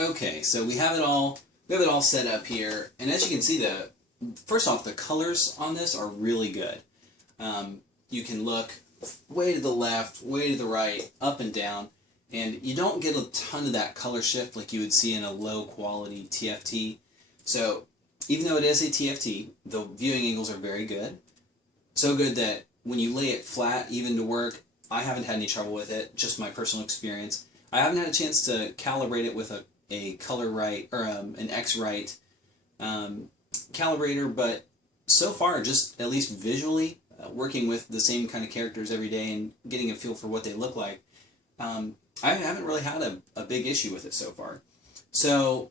Okay, so we have it all set up here, and as you can see, first off, the colors on this are really good. You can look way to the left, way to the right, up and down, and you don't get a ton of that color shift like you would see in a low quality TFT. So even though it is a TFT, the viewing angles are very good. So good that when you lay it flat, even to work, I haven't had any trouble with it, just my personal experience. I haven't had a chance to calibrate it with a color right, or an X right calibrator, but so far, just at least visually, working with the same kind of characters every day and getting a feel for what they look like, I haven't really had a big issue with it so far. So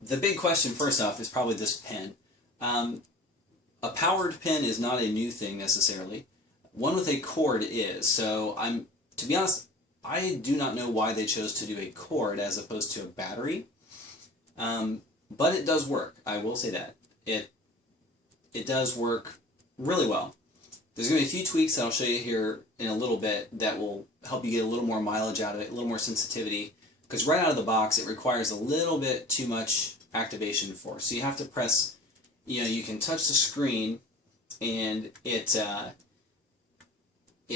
the big question first off is probably this pen. A powered pen is not a new thing necessarily. One with a cord is. So to be honest, I do not know why they chose to do a cord as opposed to a battery. But it does work. I will say that. It does work really well. There's going to be a few tweaks that I'll show you here in a little bit that will help you get a little more mileage out of it, a little more sensitivity, because right out of the box it requires a little bit too much activation force. So you have to press, you can touch the screen and it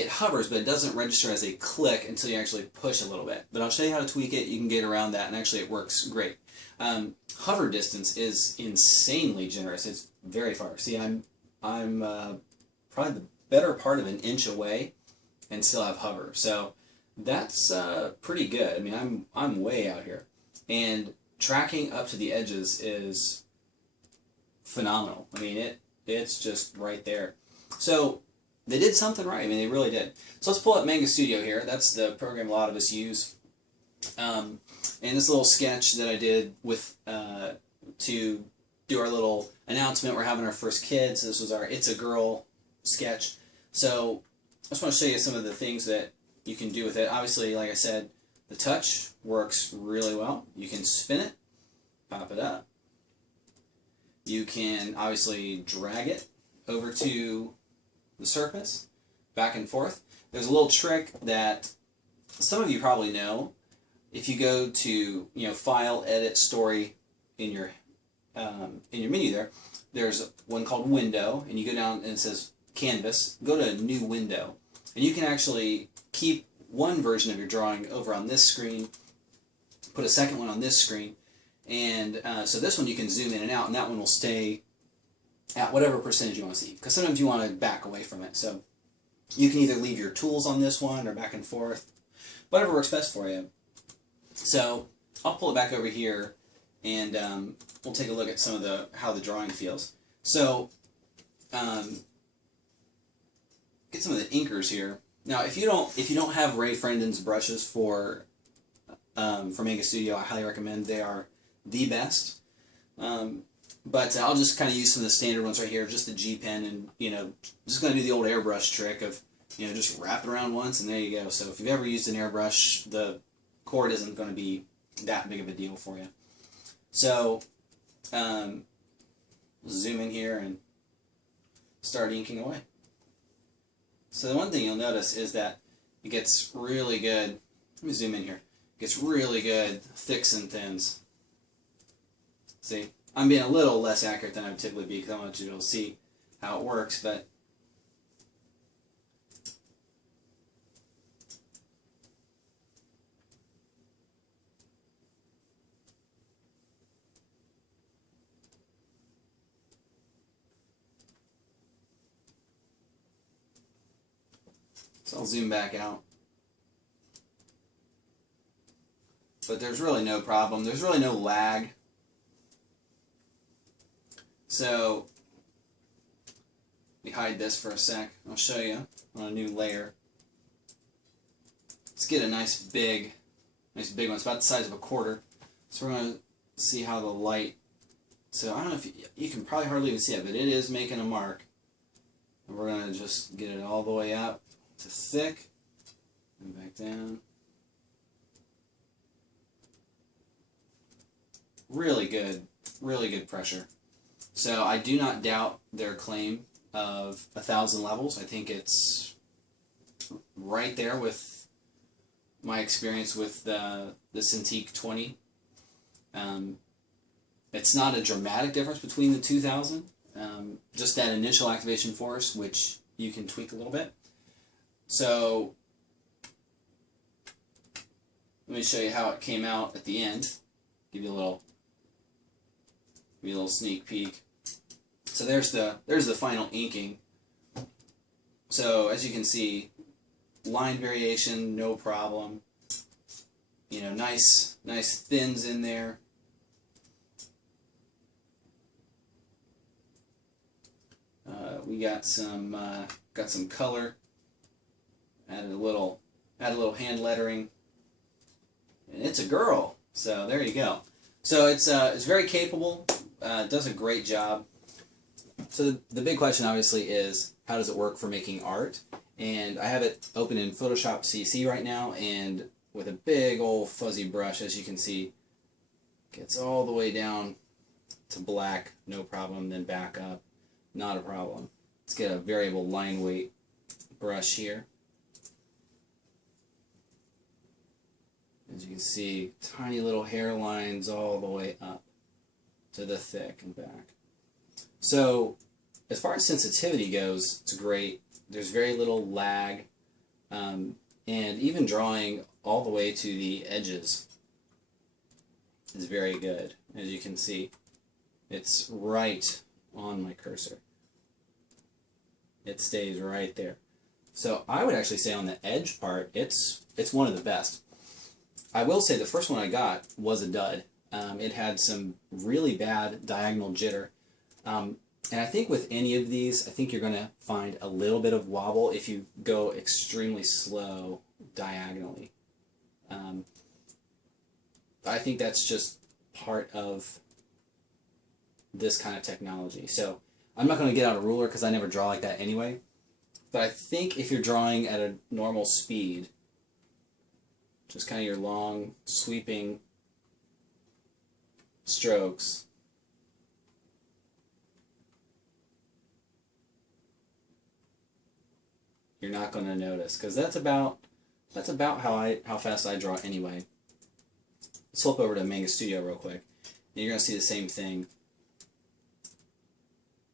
hovers, but it doesn't register as a click until you actually push a little bit. But I'll show you how to tweak it. You can get around that, and actually it works great. Hover distance is insanely generous. It's very far. See, I'm probably the better part of an inch away and still have hover. So that's pretty good. I mean, I'm way out here. And tracking up to the edges is phenomenal. I mean, it's just right there. So they did something right. I mean, they really did. So let's pull up Manga Studio here. That's the program a lot of us use. And this little sketch that I did with to do our little announcement, we're having our first kid. So this was our It's a Girl sketch. So I just want to show you some of the things that you can do with it. Obviously, like I said, the touch works really well. You can spin it, pop it up. You can obviously drag it over to the surface, back and forth. There's a little trick that some of you probably know. If you go to File, Edit, Story in your menu there's one called Window, and you go down and it says Canvas. Go to New Window, and you can actually keep one version of your drawing over on this screen, put a second one on this screen, and so this one you can zoom in and out, and that one will stay at whatever percentage you want to see, because sometimes you want to back away from it. So you can either leave your tools on this one or back and forth, whatever works best for you. So I'll pull it back over here, and we'll take a look at some of how the drawing feels. So get some of the inkers here. Now, if you don't have Ray Frendon's brushes for Manga Studio, I highly recommend. They are the best. But I'll just kind of use some of the standard ones right here, just the G pen, and just going to do the old airbrush trick of just wrap it around once, and there you go. So if you've ever used an airbrush, the cord isn't going to be that big of a deal for you. So zoom in here and start inking away. So the one thing you'll notice is that it gets really good. Let me zoom in here. It gets really good thicks and thins. See, I'm being a little less accurate than I would typically be because I want you to be able to see how it works, but so I'll zoom back out. But there's really no problem. There's really no lag. So let me hide this for a sec. I'll show you on a new layer. Let's get a nice big one. It's about the size of a quarter. So we're going to see how the light. So I don't know if you can probably hardly even see it, but it is making a mark. And we're going to just get it all the way up to thick and back down. Really good pressure. So I do not doubt their claim of 1,000 levels. I think it's right there with my experience with the Cintiq 20. It's not a dramatic difference between the 2000. Just that initial activation force, which you can tweak a little bit. So let me show you how it came out at the end. Give you a little sneak peek. So there's the final inking. So as you can see, line variation, no problem. You know, nice thins in there. We got some color. Added a little hand lettering, and it's a girl. So there you go. So it's very capable. Does a great job. So the big question obviously is, how does it work for making art? And I have it open in Photoshop CC right now, and with a big old fuzzy brush, as you can see, gets all the way down to black, no problem, then back up, not a problem. Let's get a variable line weight brush here. As you can see, tiny little hairlines all the way up to the thick and back. So as far as sensitivity goes, it's great. There's very little lag, and even drawing all the way to the edges is very good. As you can see, it's right on my cursor. It stays right there. So I would actually say on the edge part, it's one of the best. I will say the first one I got was a dud. It had some really bad diagonal jitter. And I think with any of these, I think you're going to find a little bit of wobble if you go extremely slow diagonally. I think that's just part of this kind of technology. So I'm not going to get out a ruler because I never draw like that anyway. But I think if you're drawing at a normal speed, just kind of your long, sweeping strokes, you're not going to notice, because that's about how fast I draw anyway. Let's flip over to Manga Studio real quick, and you're going to see the same thing.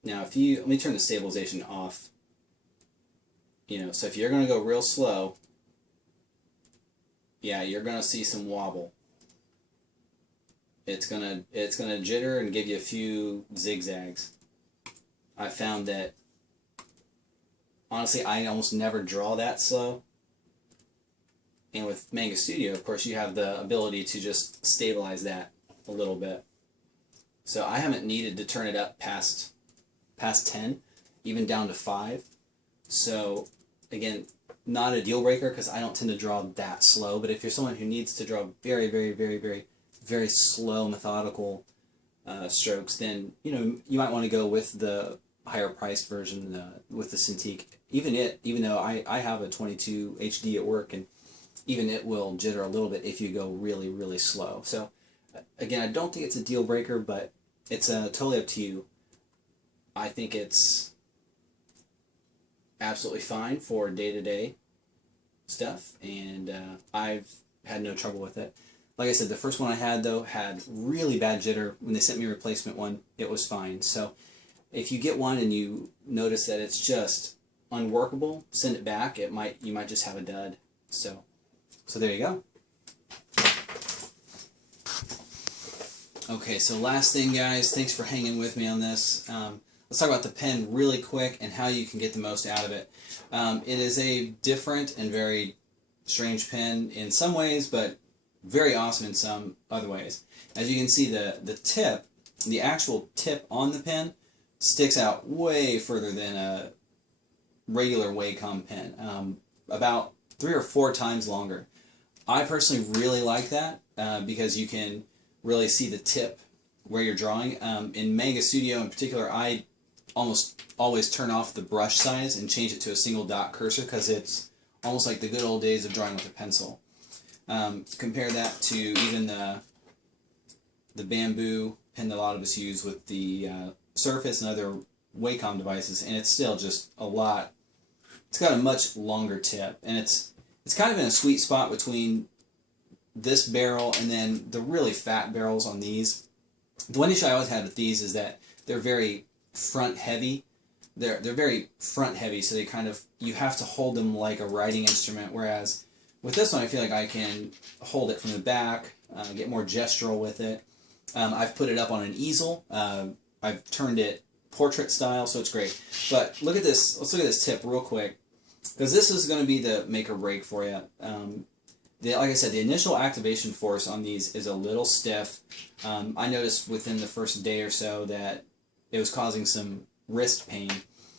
Now, let me turn the stabilization off. You know, so if you're going to go real slow, yeah, you're going to see some wobble. It's gonna jitter and give you a few zigzags. I found that, honestly, I almost never draw that slow. And with Manga Studio, of course, you have the ability to just stabilize that a little bit. So I haven't needed to turn it up past 10, even down to 5. So again, not a deal breaker because I don't tend to draw that slow. But if you're someone who needs to draw very, very, very, very, very slow, methodical strokes, then you might want to go with the higher priced version with the Cintiq. Even though I have a 22 HD at work, and even it will jitter a little bit if you go really, really slow. So again, I don't think it's a deal breaker, but it's totally up to you. I think it's absolutely fine for day-to-day stuff, and I've had no trouble with it. Like I said, the first one I had, though, had really bad jitter. When they sent me a replacement one, it was fine. So if you get one and you notice that it's just unworkable, send it back. You might just have a dud. So there you go. Okay, so last thing, guys, thanks for hanging with me on this. Let's talk about the pen really quick and how you can get the most out of it. It is a different and very strange pen in some ways, but very awesome in some other ways. As you can see, the actual tip on the pen sticks out way further than a regular Wacom pen, about 3 or 4 times longer. I personally really like that because you can really see the tip where you're drawing. In Manga Studio in particular, I almost always turn off the brush size and change it to a single dot cursor because it's almost like the good old days of drawing with a pencil. Compare that to even the bamboo pen that a lot of us use with the Surface and other Wacom devices, and it's still just a lot. It's got a much longer tip, and it's kind of in a sweet spot between this barrel and then the really fat barrels on these. The one issue I always had with these is that they're very front heavy. They're very front heavy, so they kind of, you have to hold them like a writing instrument, whereas with this one I feel like I can hold it from the back, get more gestural with it. I've put it up on an easel. I've turned it portrait style, so it's great. But look at this, let's look at this tip real quick, because this is going to be the make or break for you. Like I said, the initial activation force on these is a little stiff. I noticed within the first day or so that it was causing some wrist pain,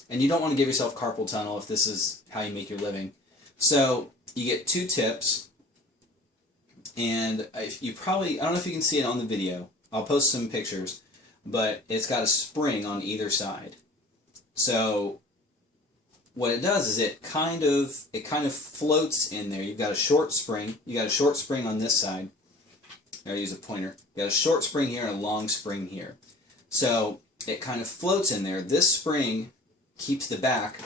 and you don't want to give yourself carpal tunnel if this is how you make your living. So you get 2 tips, and if you probably, I don't know if you can see it on the video, I'll post some pictures, but it's got a spring on either side. So what it does is it kind of floats in there. You've got a short spring. You got a short spring on this side. I'll use a pointer. You got a short spring here and a long spring here. So it kind of floats in there. This spring keeps the back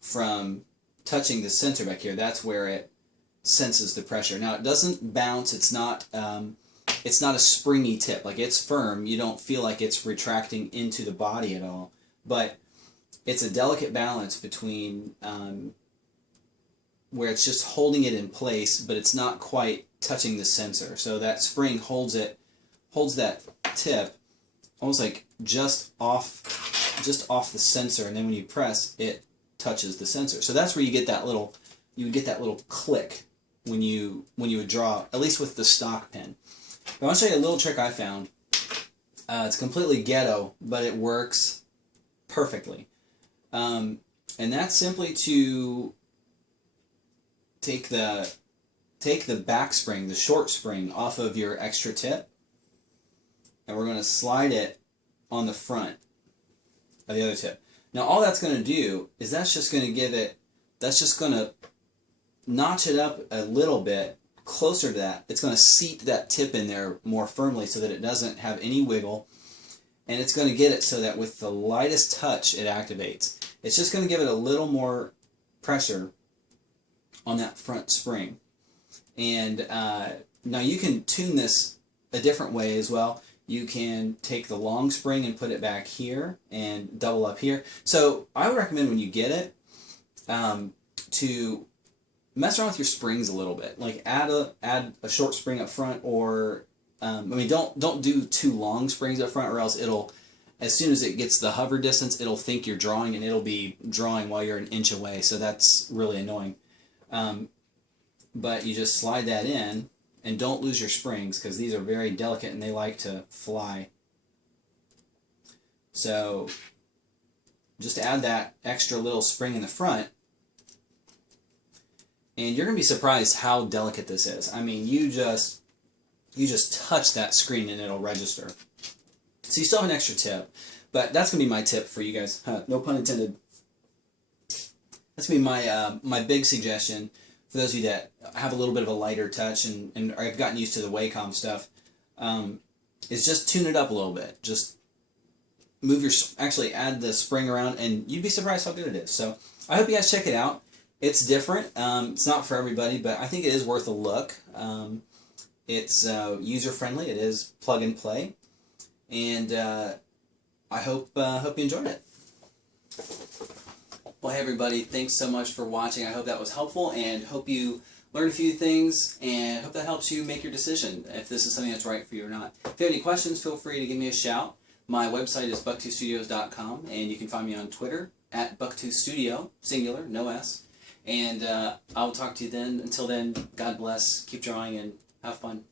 from touching the center back here. That's where it senses the pressure. Now it doesn't bounce. It's not a springy tip. Like, it's firm. You don't feel like it's retracting into the body at all. But it's a delicate balance between where it's just holding it in place, but it's not quite touching the sensor. So that spring holds that tip almost like just off the sensor, and then when you press, it touches the sensor. So that's where you would get that little click when you would draw, at least with the stock pen. But I want to show you a little trick I found. It's completely ghetto, but it works perfectly. And that's simply to take the back spring, the short spring, off of your extra tip, and we're going to slide it on the front of the other tip. Now all that's going to do is that's just going to notch it up a little bit closer to that. It's going to seat that tip in there more firmly so that it doesn't have any wiggle, and it's going to get it so that with the lightest touch it activates. It's just going to give it a little more pressure on that front spring. And now you can tune this a different way as well. You can take the long spring and put it back here and double up here. So I would recommend when you get it to mess around with your springs a little bit. Like add a short spring up front, or I mean, don't do 2 long springs up front, or else it'll, as soon as it gets the hover distance, it'll think you're drawing, and it'll be drawing while you're an inch away. So that's really annoying. But you just slide that in, and don't lose your springs, because these are very delicate and they like to fly. So just add that extra little spring in the front, and you're going to be surprised how delicate this is. I mean, you just touch that screen and it'll register. So you still have an extra tip, but that's going to be my tip for you guys. No pun intended. That's going to be my big suggestion for those of you that have a little bit of a lighter touch and have gotten used to the Wacom stuff, is just tune it up a little bit. Just actually add the spring around, and you'd be surprised how good it is. So I hope you guys check it out. It's different. It's not for everybody, but I think it is worth a look. It's user-friendly. It is plug and play, and I hope you enjoyed it. Well, hey everybody, thanks so much for watching. I hope that was helpful, and hope you learned a few things, and hope that helps you make your decision if this is something that's right for you or not. If you have any questions, feel free to give me a shout. My website is bucktoothstudios.com, and you can find me on Twitter at bucktoothstudio, singular, no S. And I will talk to you then. Until then, God bless, keep drawing, and have fun.